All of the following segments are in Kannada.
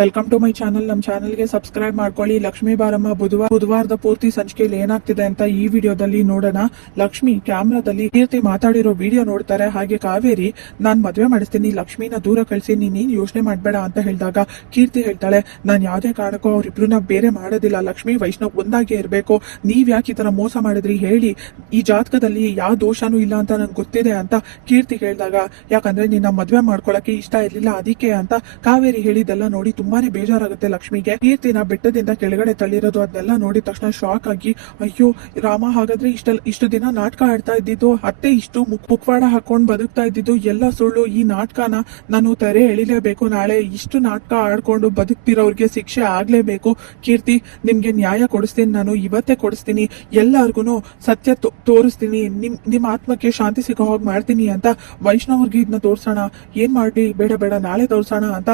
ವೆಲ್ಕಮ್ ಟು ಮೈ ಚಾನಲ್ ನಮ್ಮ ಚಾನಲ್ಗೆ ಸಬ್ಸ್ಕ್ರೈಬ್ ಮಾಡ್ಕೊಳ್ಳಿ. ಲಕ್ಷ್ಮಿ ಬಾರಮ್ಮ ಬುಧವಾರ, ಬುಧವಾರದ ಪೂರ್ತಿ ಸಂಚಿಕೆಯಲ್ಲಿ ಏನಾಗ್ತಿದೆ ಅಂತ ಈ ವಿಡಿಯೋದಲ್ಲಿ ನೋಡೋಣ. ಲಕ್ಷ್ಮಿ ಕ್ಯಾಮ್ರಾದಲ್ಲಿ ಕೀರ್ತಿ ಮಾತಾಡಿರೋ ವಿಡಿಯೋ ನೋಡ್ತಾರೆ. ಹಾಗೆ ಕಾವೇರಿ, ನಾನ್ ಮದ್ವೆ ಮಾಡಿಸ್ತೀನಿ. ಲಕ್ಷ್ಮಿನ ದೂರ ಕಳಿಸಿ ನೀನೇನು ಯೋಚನೆ ಮಾಡ್ಬೇಡ ಅಂತ ಹೇಳಿದಾಗ ಕೀರ್ತಿ ಹೇಳ್ತಾಳೆ, ನಾನ್ ಯಾವ್ದೇ ಕಾರಣಕ್ಕೂ ಅವ್ರಿಬ್ರನ್ನ ಬೇರೆ ಮಾಡೋದಿಲ್ಲ. ಲಕ್ಷ್ಮಿ, ವೈಷ್ಣವ್ ಒಂದಾಗೆ ಇರಬೇಕು. ನೀವ್ ಯಾಕೆ ಈ ತರ ಮೋಸ ಮಾಡಿದ್ರಿ? ಹೇಳಿ. ಈ ಜಾತಕದಲ್ಲಿ ಯಾವ ದೋಷನೂ ಇಲ್ಲ ಅಂತ ನನ್ಗೆ ಗೊತ್ತಿದೆ ಅಂತ ಕೀರ್ತಿ ಹೇಳಿದಾಗ, ಯಾಕಂದ್ರೆ ನಿನ್ನ ಮದ್ವೆ ಮಾಡ್ಕೊಳಕ್ಕೆ ಇಷ್ಟ ಇರ್ಲಿಲ್ಲ. ಅದಕ್ಕೆ ಅಂತ ಕಾವೇರಿ ಹೇಳಿದ್ದೆಲ್ಲ ನೋಡಿ ತುಂಬಾನೇ ಬೇಜಾರಾಗುತ್ತೆ ಲಕ್ಷ್ಮಿಗೆ. ಕೀರ್ತಿನ ಬೆಟ್ಟದಿಂದ ಕೆಳಗಡೆ ತಳ್ಳಿರೋದು ಅದನ್ನೆಲ್ಲ ನೋಡಿದ ತಕ್ಷಣ ಶಾಕ್ ಆಗಿ, ಅಯ್ಯೋ, ರಾಮ, ಹಾಗಾದ್ರೆ ಇಷ್ಟ ಇಷ್ಟು ದಿನ ನಾಟಕ ಆಡ್ತಾ ಇದ್ದಿದ್ದು, ಅತ್ತೆ ಇಷ್ಟು ಮುಕ್ ಮುಖವಾಡ ಹಾಕೊಂಡು ಬದುಕ್ತಾ ಇದ್ದಿದ್ದು, ಎಲ್ಲ ಸುಳ್ಳು, ಈ ನಾಟಕನ ನಾನು ತೆರೆ ಎಳಿಲೇಬೇಕು. ನಾಳೆ ಇಷ್ಟು ನಾಟಕ ಆಡ್ಕೊಂಡು ಬದುಕ್ತಿರೋರ್ಗೆ ಶಿಕ್ಷೆ ಆಗ್ಲೇಬೇಕು. ಕೀರ್ತಿ, ನಿಮ್ಗೆ ನ್ಯಾಯ ಕೊಡಿಸ್ತೀನಿ ನಾನು, ಇವತ್ತೇ ಕೊಡಿಸ್ತೀನಿ. ಎಲ್ಲಾರ್ಗುನು ಸತ್ಯ ತೋರಿಸ್ತೀನಿ. ನಿಮ್ ನಿಮ್ ಆತ್ಮಕ್ಕೆ ಶಾಂತಿ ಸಿಗೋ ಹಾಗೆ ಮಾಡ್ತೀನಿ ಅಂತ ವೈಷ್ಣವ್ರಿಗೆ ಇದನ್ನ ತೋರ್ಸೋಣ. ಏನ್ ಮಾಡಿ ಬೇಡ ಬೇಡ, ನಾಳೆ ತೋರ್ಸೋಣ ಅಂತ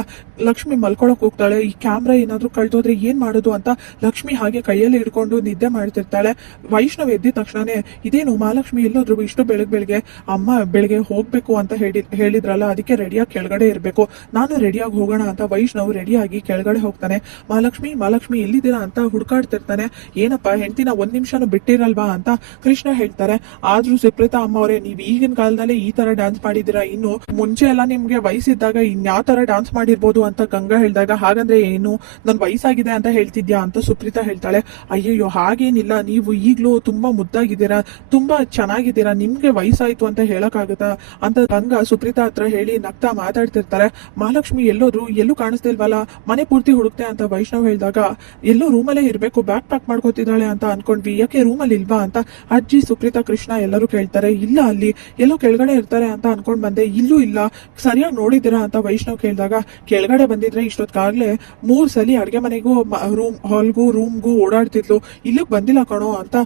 ಲಕ್ಷ್ಮಿ ಮಲ್ಕೊಳಕ್ ಹೋಗ್ತಾಳೆ, ಈ ಕ್ಯಾಮ್ರಾ ಏನಾದ್ರೂ ಕಳ್ದೋದ್ರೆ ಏನ್ ಮಾಡೋದು ಅಂತ ಲಕ್ಷ್ಮಿ ಹಾಗೆ ಕೈಯಲ್ಲಿ ಹಿಡ್ಕೊಂಡು ನಿದ್ದೆ ಮಾಡ್ತಿರ್ತಾಳೆ. ವೈಷ್ಣವ್ ಎದ್ದಿದ ತಕ್ಷಣನೇ, ಇದೇನು ಮಹಾಲಕ್ಷ್ಮಿ, ಎಲ್ಲೋದ್ರು ಇಷ್ಟು ಬೆಳಗ್ ಬೆಳಿಗ್ಗೆ ಅಮ್ಮ ಬೆಳಿಗ್ಗೆ ಹೋಗ್ಬೇಕು ಅಂತ ಹೇಳಿ, ಹೇಳಿದ್ರಲ್ಲ, ಅದಕ್ಕೆ ರೆಡಿಯಾಗಿ ಕೆಳಗಡೆ ಇರ್ಬೇಕು. ನಾನು ರೆಡಿಯಾಗಿ ಹೋಗೋಣ ಅಂತ ವೈಷ್ಣವ್ ರೆಡಿಯಾಗಿ ಕೆಳಗಡೆ ಹೋಗ್ತಾನೆ. ಮಹಾಲಕ್ಷ್ಮಿ ಮಹಾಲಕ್ಷ್ಮಿ ಎಲ್ಲಿದ್ದೀರಾ ಅಂತ ಹುಡ್ಕಾಡ್ತಿರ್ತಾನೆ. ಏನಪ್ಪ, ಹೆಂಡತಿನ ಒಂದ್ ನಿಮಿಷನೂ ಬಿಟ್ಟಿರಲ್ವಾ ಅಂತ ಕೃಷ್ಣ ಹೇಳ್ತಾರೆ. ಆದ್ರೂ ಸುಪ್ರೀತಾ ಅಮ್ಮ ಅವರೇ, ನೀವ್ ಈಗಿನ ಕಾಲದಲ್ಲೇ ಈ ತರ ಡ್ಯಾನ್ಸ್ ಮಾಡಿದಿರಾ ಇನ್ನು ಮುಂಚೆ ಎಲ್ಲ ನಿಮ್ಗೆ ವಯಸ್ಸಿದ್ದಾಗ ಇನ್ಯಾವ ತರ ಡ್ಯಾನ್ಸ್ ಮಾಡಿರ್ಬೋದು ಅಂತ ಗಂಗಾ ಹೇಳಿದಾಗ ಹಾಗಂದ್ರೆ ಏನು? ನನ್ ವಯಸ್ಸಾಗಿದೆ ಅಂತ ಹೇಳ್ತಿದ್ಯಾ ಅಂತ ಸುಪ್ರೀತಾ ಹೇಳ್ತಾಳೆ. ಅಯ್ಯಯ್ಯೋ, ಹಾಗೇನಿಲ್ಲ. ನೀವು ಈಗ್ಲೂ ತುಂಬಾ ಮುದ್ದಾಗಿದ್ದೀರಾ? ತುಂಬಾ ಚೆನ್ನಾಗಿದ್ದೀರಾ? ನಿಮ್ಗೆ ವಯಸ್ಸಾಯ್ತು ಅಂತ ಹೇಳಕ್ಕಾಗತ್ತಾ? ಅಂತ ಗಂಗಾ ಸುಪ್ರೀತಾ ಹತ್ರ ಹೇಳಿ ನಗ್ತಾ ಮಾತಾಡ್ತಿರ್ತಾರೆ. ಮಹಾಲಕ್ಷ್ಮಿ ಎಲ್ಲೋದ್ರು ಎಲ್ಲೂ ಕಾಣಿಸ್ತಿಲ್ವಲ್ಲ ಮನೆ ಪೂರ್ತಿ ಹುಡುಕ್ತೆ ಅಂತ ವೈಷ್ಣವ್ ಹೇಳಿದಾಗ, ಎಲ್ಲೋ ರೂಮಲ್ಲೇ ಇರ್ಬೇಕು, ಬ್ಯಾಗ್ ಪ್ಯಾಕ್ ಮಾಡ್ಕೋತಿದ್ದಾಳೆ ಅಂತ ಅನ್ಕೊಂಡ್ವಿ. ಯಾಕೆ ರೂಮಲ್ಲಿ ಇಲ್ವಾ ಅಂತ ಅಜ್ಜಿ ಸುಪ್ರೀತಾ ಕೃಷ್ಣ ಎಲ್ಲರೂ ಕೇಳ್ತಾರೆ. ಇಲ್ಲ ಅಲ್ಲಿ, ಎಲ್ಲೋ ಕೆಳಗಡೆ ಇರ್ತಾರೆ ಅಂತ ಅನ್ಕೊಂಡ್ ಬಂದೆ. ಇಲ್ಲೂ ಇಲ್ಲ. ಸರಿಯಾಗಿ ನೋಡಿದಿರಾ ಅಂತ ವೈಷ್ಣವ್ ಕೇಳಿದಾಗ, ಕೆಳಗಡೆ ಬಂದಿದ್ರೆ ಇಷ್ಟೊತ್ತಾಗ್ಲೇ ಮೂರ್ ಸಲಿ ಅಡ್ಗೆ ಮನೆಗೂ ರೂಮ್ ಹಾಲ್ಗೂ ರೂಮ್ಗೂ ಓಡಾಡ್ತಿದ್ಲು. ಇಲ್ಲಿಗ್ ಬಂದಿಲ್ಲ ಕಣೋ ಅಂತ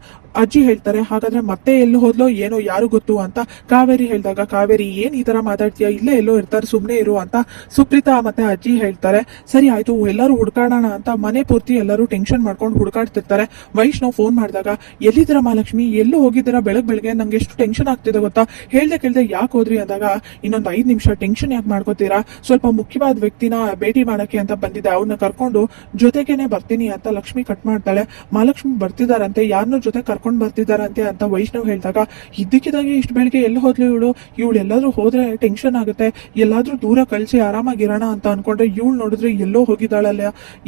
ಅಜ್ಜಿ ಹೇಳ್ತಾರೆ. ಹಾಗಾದ್ರೆ ಮತ್ತೆ ಎಲ್ಲಿ ಹೋದ್ಲೋ ಏನೋ ಯಾರು ಗೊತ್ತು ಅಂತ ಕಾವೇರಿ ಹೇಳಿದಾಗ, ಕಾವೇರಿ, ಏನ್ ಈ ತರ ಮಾತಾಡ್ತೀಯಾ? ಇಲ್ಲೇ ಎಲ್ಲೋ ಇರ್ತಾರೆ, ಸುಮ್ನೆ ಇರು ಅಂತ ಸುಪ್ರೀತಾ ಮತ್ತೆ ಅಜ್ಜಿ ಹೇಳ್ತಾರೆ. ಸರಿ, ಆಯ್ತು, ಎಲ್ಲರೂ ಹುಡ್ಕಾಡೋಣ ಅಂತ ಮನೆ ಪೂರ್ತಿ ಎಲ್ಲರೂ ಟೆನ್ಷನ್ ಮಾಡ್ಕೊಂಡು ಹುಡ್ಕಾಡ್ತಿರ್ತಾರೆ. ವೈಷ್ಣವ್ ಫೋನ್ ಮಾಡಿದಾಗ, ಎಲ್ಲಿದ್ದೀರಾ ಮಹಾಲಕ್ಷ್ಮಿ? ಎಲ್ಲೂ ಹೋಗಿದ್ದೀರಾ? ಬೆಳಗ್ ಬೆಳಗ್ಗೆ ನಂಗೆ ಎಷ್ಟು ಟೆನ್ಷನ್ ಆಗ್ತಿದೆ ಗೊತ್ತಾ? ಹೇಳ್ದೆ ಕೇಳ್ದೆ ಯಾಕೆ ಹೋದ್ರಿ? ಅಂದಾಗ, ಇನ್ನೊಂದು ಐದು ನಿಮಿಷ ಟೆನ್ಷನ್ ಯಾಕೆ ಮಾಡ್ಕೋತೀರಾ? ಸ್ವಲ್ಪ ಮುಖ್ಯವಾದ ವ್ಯಕ್ತಿನ ಭೇಟಿ ಮಾಡಕ್ಕೆ ಅಂತ ಬಂದಿದ್ದೆ ಅವ್ರನ್ನ ಕರ್ಕೊಂಡು ಜೊತೆಗೇನೆ ಬರ್ತೀನಿ ಅಂತ ಲಕ್ಷ್ಮಿ ಕಟ್ ಮಾಡ್ತಾಳೆ. ಮಹಾಲಕ್ಷ್ಮಿ ಬರ್ತಿದಾರಂತೆ. ಯಾರನ್ನೋ ಜೊತೆ ಕರ್ಕೊಂಡು ಬರ್ತಿದಾರಂತೆ ಅಂತ ವೈಷ್ಣವ್ ಹೇಳಿದಾಗ, ಇದ್ದಕ್ಕಿದ್ದಾಗೆ ಇಷ್ಟು ಬೆಳಿಗ್ಗೆ ಎಲ್ಲಿ ಹೋದ್ಲು ಇವಳು? ಇವಳು ಎಲ್ಲಾದ್ರೂ ಹೋದ್ರೆ ಟೆನ್ಷನ್ ಆಗುತ್ತೆ. ಎಲ್ಲಾದ್ರೂ ದೂರ ಕಳ್ಸಿ ಆರಾಮಾಗಿರೋಣ ಅಂತ ಅನ್ಕೊಂಡ್ರೆ ಇವಳು ನೋಡಿದ್ರೆ ಎಲ್ಲೋ ಹೋಗಿದ್ದಾಳಲ್ಲ.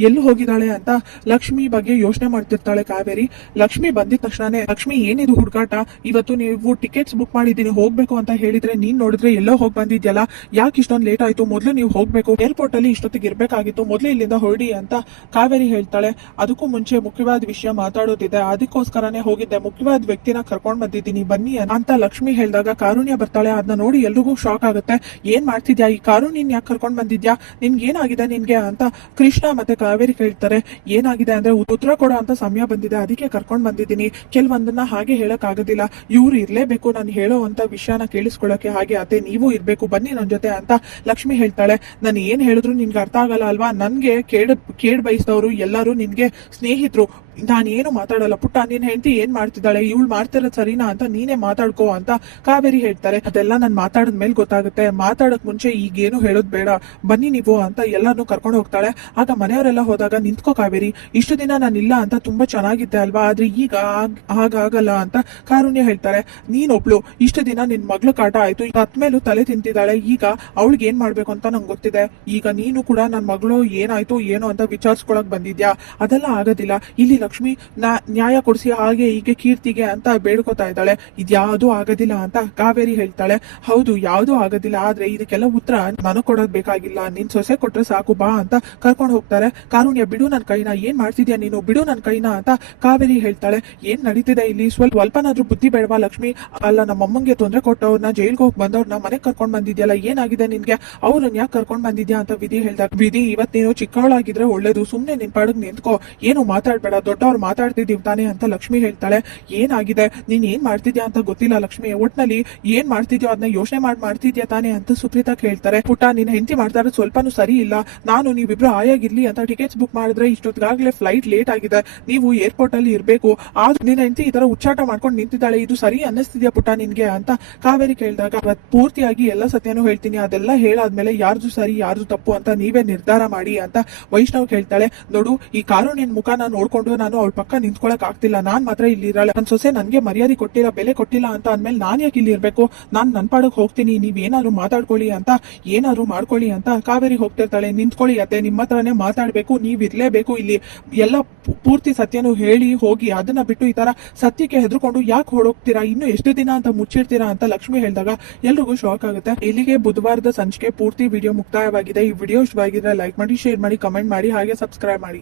ಎಲ್ಲಿ ಹೋಗಿದ್ದಾಳೆ ಅಂತ ಲಕ್ಷ್ಮಿ ಬಗ್ಗೆ ಯೋಚನೆ ಮಾಡ್ತಿರ್ತಾಳೆ ಕಾವೇರಿ. ಲಕ್ಷ್ಮಿ ಬಂದಿದ ತಕ್ಷಣನೇ, ಲಕ್ಷ್ಮಿ ಏನಿದು ಹುಡುಗಾಟ? ಇವತ್ತು ನೀವು ಟಿಕೆಟ್ಸ್ ಬುಕ್ ಮಾಡಿದ್ದೀನಿ, ಹೋಗ್ಬೇಕು ಅಂತ ಹೇಳಿದ್ರೆ ನೀನ್ ನೋಡಿದ್ರೆ ಎಲ್ಲೋ ಹೋಗಿ ಬಂದಿದ್ಯಲ್ಲ? ಯಾಕೆ ಇಷ್ಟೊಂದು ಲೇಟ್ ಆಯ್ತು? ಮೊದಲು ನೀವು ಹೋಗ್ಬೇಕು. ಏರ್ಪೋರ್ಟ್ ಅಲ್ಲಿ ಇಷ್ಟೊತ್ತಿಗೆ ಇರ್ಬೇಕಾಗಿತ್ತು ಮೊದಲು ಇಲ್ಲಿಂದ ಹೊರಡಿ ಅಂತ ಕಾವೇರಿ ಹೇಳ್ತಾಳೆ. ಅದಕ್ಕೂ ಮುಂಚೆ ಮುಖ್ಯವಾದ ವಿಷಯ ಮಾತಾಡೋದಿದೆ. ಅದಕ್ಕೋಸ್ಕರನೇ ಹೋಗಿದ್ದೆ. ಮುಖ್ಯವಾದ ವ್ಯಕ್ತಿನ ಕರ್ಕೊಂಡ್ ಬಂದಿದ್ದೀನಿ. ಬನ್ನಿ ಅಂತ ಲಕ್ಷ್ಮಿ ಹೇಳಿದಾಗ ಕಾರುಣ್ಯ ಬರ್ತಾಳೆ. ಅದನ್ನ ನೋಡಿ ಎಲ್ರಿಗೂ ಶಾಕ್ ಆಗುತ್ತೆ. ಏನ್ ಮಾಡ್ತಿದ್ಯಾ? ಈ ಕಾರುಣ್ಯನ್ ಯಾಕೆ ಕರ್ಕೊಂಡ್ ಬಂದಿದ್ಯಾ? ನಿನ್ಗೆ ಏನಾಗಿದೆ ನಿನ್ಗೆ ಅಂತ ಕೃಷ್ಣ ಮತ್ತೆ ಕಾವೇರಿ ಕೇಳ್ತಾರೆ. ಏನಾಗಿದೆ ಅಂದ್ರೆ ಉತ್ತರ ಕೊಡೋ ಅಂತ ಸಮಯ ಬಂದಿದೆ. ಅದಕ್ಕೆ ಕರ್ಕೊಂಡ್ ಬಂದಿದ್ದೀನಿ. ಕೆಲವೊಂದನ್ನ ಹಾಗೆ ಹೇಳಕ್ ಆಗೋದಿಲ್ಲ ಇವ್ರು ಇರ್ಲೇಬೇಕು. ನಾನು ಹೇಳೋ ಅಂತ ವಿಷಯನ ಕೇಳಿಸ್ಕೊಳ್ಳೋಕೆ ಹಾಗೆ ಅದೇ ನೀವು ಇರ್ಬೇಕು. ಬನ್ನಿ ನನ್ ಜೊತೆ ಅಂತ ಲಕ್ಷ್ಮಿ ಹೇಳ್ತಾಳೆ. ನಾನು ಏನ್ ಹೇಳಿದ್ರು ನಿನ್ಗೆ ಅರ್ಥ ಆಗಲ್ಲ. ಅಲ್ವಾ? ನನ್ಗೆ ಕೇಳ ಕೇಡ್ ಬಯಸಿದವರು ಎಲ್ಲರೂ ನಿನ್ಗೆ ಸ್ನೇಹಿತರು. ನಾನೇನು ಮಾತಾಡಲ್ಲ. ಪುಟ್ಟ, ನೀನ್ ಹೆಂಡತಿ ಏನ್ ಮಾಡ್ತಿದ್ದಾಳೆ? ಇವಳು ಮಾಡ್ತಿರೋದು ಸರಿನಾ ಅಂತ ನೀನೇ ಮಾತಾಡ್ಕೋ ಅಂತ ಕಾವೇರಿ ಹೇಳ್ತಾರೆ. ಅದೆಲ್ಲ ನಾನ್ ಮಾತಾಡದ್ ಮೇಲೆ ಗೊತ್ತಾಗುತ್ತೆ. ಮಾತಾಡಕ್ ಮುಂಚೆ ಈಗೇನು ಹೇಳೋದ್ ಬೇಡ. ಬನ್ನಿ ನೀವು ಅಂತ ಎಲ್ಲಾನು ಕರ್ಕೊಂಡು ಹೋಗ್ತಾಳೆ. ಆಗ ಮನೆಯವರೆಲ್ಲ ಹೋದಾಗ, ನಿಂತ್ಕೋ ಕಾವೇರಿ. ಇಷ್ಟು ದಿನ ನಾನು ಇಲ್ಲ ಅಂತ ತುಂಬಾ ಚೆನ್ನಾಗಿದ್ದೆ ಅಲ್ವಾ? ಆದ್ರೆ ಈಗ ಹಾಗಾಗಲ್ಲ ಅಂತ ಕಾರುಣ್ಯ ಹೇಳ್ತಾರೆ. ನೀನ್ ಒಬ್ಳು ಇಷ್ಟು ದಿನ ನಿನ್ ಮಗ್ಳು ಕಾಟ ಆಯ್ತು. ಮೇಲೂ ತಲೆ ತಿಂತಿದ್ದಾಳೆ. ಈಗ ಅವಳಿಗೆ ಏನ್ ಮಾಡ್ಬೇಕು ಅಂತ ನಂಗೆ ಗೊತ್ತಿದೆ. ಈಗ ನೀನು ಕೂಡ ನನ್ ಮಗಳು ಏನಾಯ್ತು, ಏನೋ ಅಂತ ವಿಚಾರಿಸ್ಕೊಳಕ್ ಬಂದಿದ್ಯಾ? ಅದೆಲ್ಲ ಆಗೋದಿಲ್ಲ. ಇಲ್ಲಿ ಲಕ್ಷ್ಮಿ ನಾ- ನ್ಯಾಯ ಕೊಡಿಸಿ ಹಾಗೆ ಹೀಗೆ ಕೀರ್ತಿಗೆ ಅಂತ ಬೇಡ್ಕೊತಾ ಇದ್ದಾಳೆ. ಇದ್ಯಾವುದೂ ಆಗೋದಿಲ್ಲ ಅಂತ ಕಾವೇರಿ ಹೇಳ್ತಾಳೆ. ಹೌದು, ಯಾವ್ದೂ ಆಗೋದಿಲ್ಲ, ಆದ್ರೆ ಇದಕ್ಕೆಲ್ಲ ಉತ್ತರ ನನಗ್ ಕೊಡೋದ್ ಬೇಕಾಗಿಲ್ಲ. ನಿನ್ ಸೊಸೆ ಕೊಟ್ರೆ ಸಾಕು, ಬಾ ಅಂತ ಕರ್ಕೊಂಡು ಹೋಗ್ತಾರೆ. ಕಾರುಣ್ಯ, ಬಿಡು ನನ್ ಕೈನ, ಏನ್ ಮಾಡ್ತಿದ್ಯಾ ನೀನು? ಬಿಡು ನನ್ ಕೈನ ಅಂತ ಕಾವೇರಿ ಹೇಳ್ತಾಳೆ. ಏನ್ ನಡೀತಿದೆ ಇಲ್ಲಿ? ಸ್ವಲ್ಪ ಸ್ವಲ್ಪನಾದ್ರೂ ಬುದ್ಧಿ ಬೇಡವಾ ಲಕ್ಷ್ಮಿ? ಅಲ್ಲ, ನಮ್ಮ ಅಮ್ಮಂಗೆ ತೊಂದರೆ ಕೊಟ್ಟವ್ರನ್ನ ಜೈಲ್ಗೆ ಹೋಗಿ ಬಂದವ್ರನ್ನ ಮನೆಗ್ ಕರ್ಕೊಂಡ್ ಬಂದಿದ್ಯಲ್ಲ, ಏನಾಗಿದೆ ನಿನ್ಗೆ? ಅವ್ರನ್ನ ಯಾಕೆ ಕರ್ಕೊಂಡ್ ಬಂದಿದ್ಯಾ ಅಂತ ವಿಧಿ ಹೇಳ್ದಾಗ ವಿಧಿ, ಇವತ್ತೇನೋ ಚಿಕ್ಕವಳಾಗಿದ್ರೆ ಒಳ್ಳೇದು, ಸುಮ್ನೆ ನಿನ್ ಪಾಡಗ್ ನಿಂತ್ಕೋ. ಏನು ಮಾತಾಡ್ಬೇಡ ದೊಡ್ಡವ್ರು ಮಾತಾಡ್ತಿದ್ದೀವಿ ತಾನೆ ಅಂತ ಲಕ್ಷ್ಮಿ ಹೇಳ್ತಾಳೆ. ಏನಾಗಿದೆ? ನೀನ್ ಏನ್ ಮಾಡ್ತಿದ್ಯಾ ಅಂತ ಗೊತ್ತಿಲ್ಲ ಲಕ್ಷ್ಮಿ. ಒಟ್ನಲ್ಲಿ ಏನ್ ಮಾಡ್ತಿದ್ಯೋ ಅದನ್ನ ಯೋಚನೆ ಮಾಡಿ ಮಾಡ್ತಿದ್ಯಾ ತಾನೆ ಅಂತ ಸುಪ್ರೀತಾ ಕೇಳ್ತಾರೆ. ಪುಟ್ಟ, ನಿನ್ ಹೆಂಡತಿ ಮಾಡ್ತಾ ಇರೋದು ಸ್ವಲ್ಪನೂ ಸರಿ ಇಲ್ಲ. ನಾನು ನೀವಿಬ್ರು ಆಯಾಗಿರ್ಲಿ ಅಂತ ಟಿಕೆಟ್ಸ್ ಬುಕ್ ಮಾಡಿದ್ರೆ ಇಷ್ಟೊತ್ತಾಗ್ಲೇ ಫ್ಲೈಟ್ ಲೇಟ್ ಆಗಿದೆ. ನೀವು ಏರ್ಪೋರ್ಟ್ ಅಲ್ಲಿ ಇರ್ಬೇಕು. ಆದ್ರೂ ನಿನ್ ಹೆಂಡತಿ ಈ ತರ ಉಚ್ಚಾಟ ಮಾಡ್ಕೊಂಡು ನಿಂತಿದ್ದಾಳೆ. ಇದು ಸರಿ ಅನ್ನಿಸ್ತಿದ್ಯಾ ಪುಟ್ಟ ನಿನ್ಗೆ ಅಂತ ಕಾವೇರಿ ಕೇಳಿದಾಗ ಪೂರ್ತಿಯಾಗಿ ಎಲ್ಲ ಸತ್ಯನೂ ಹೇಳ್ತೀನಿ. ಅದೆಲ್ಲ ಹೇಳಾದ್ಮೇಲೆ ಯಾರ್ದು ಸರಿ, ಯಾರ್ದು ತಪ್ಪು ಅಂತ ನೀವೇ ನಿರ್ಧಾರ ಮಾಡಿ ಅಂತ ವೈಷ್ಣವ್ ಕೇಳ್ತಾಳೆ. ನೋಡು, ಈ ಕಾರು ನಿನ್ ಮುಖಾನ ನೋಡ್ಕೊಂಡು ನಾನು ಅವಳ ಪಕ್ಕ ನಿಂತ್ಕೊಳಕ್ ಆಗ್ತಿಲ್ಲ. ನಾನ್ ಮಾತ್ರ ಇಲ್ಲಿ ಇರಲ್ಲ. ನನ್ ಸೊಸೆ ನನ್ಗೆ ಮರ್ಯಾದೆ ಕೊಟ್ಟಿಲ್ಲ, ಬೆಲೆ ಕೊಟ್ಟಿಲ್ಲ ಅಂತ ಅಂದ್ಮೇಲೆ ನಾನ್ ಯಾಕೆ ಇಲ್ಲಿ ಇರ್ಬೇಕು? ನಾನ್ ನನ್ ಪಾಡಕ್ ಹೋಗ್ತೀನಿ, ನೀವ್ ಏನಾದ್ರು ಮಾತಾಡ್ಕೊಳ್ಳಿ ಅಂತ, ಏನಾದ್ರು ಮಾಡ್ಕೊಳ್ಳಿ ಅಂತ ಕಾವೇರಿ ಹೋಗ್ತಿರ್ತಾಳೆ. ನಿಂತ್ಕೊಳ್ಳಿ ಅತ್ತೆ, ನಿಮ್ಮ ಹತ್ರನೇ ಮಾತಾಡ್ಬೇಕು, ನೀವ್ ಇರ್ಲೇಬೇಕು ಇಲ್ಲಿ. ಎಲ್ಲ ಪೂರ್ತಿ ಸತ್ಯನು ಹೇಳಿ ಹೋಗಿ ಅದನ್ನ ಬಿಟ್ಟು ಈ ತರ ಸತ್ಯಕ್ಕೆ ಹೆದರ್ಕೊಂಡು ಯಾಕೆ ಹೊಡೋಗ್ತೀರಾ ಇನ್ನು ಎಷ್ಟು ದಿನ ಅಂತ ಮುಚ್ಚಿಡ್ತೀರಾ ಅಂತ ಲಕ್ಷ್ಮಿ ಹೇಳಿದಾಗ ಎಲ್ರಿಗೂ ಶಾಕ್ ಆಗುತ್ತೆ. ಇಲ್ಲಿಗೆ ಬುಧವಾರದ ಸಂಚಿಕೆ ಪೂರ್ತಿ ವಿಡಿಯೋ ಮುಕ್ತಾಯವಾಗಿದೆ. ಈ ವಿಡಿಯೋ ಇಷ್ಟವಾಗಿದ್ರೆ ಲೈಕ್ ಮಾಡಿ ಶೇರ್ ಮಾಡಿ ಕಮೆಂಟ್ ಮಾಡಿ, ಹಾಗೆ ಸಬ್ಸ್ಕ್ರೈಬ್ ಮಾಡಿ.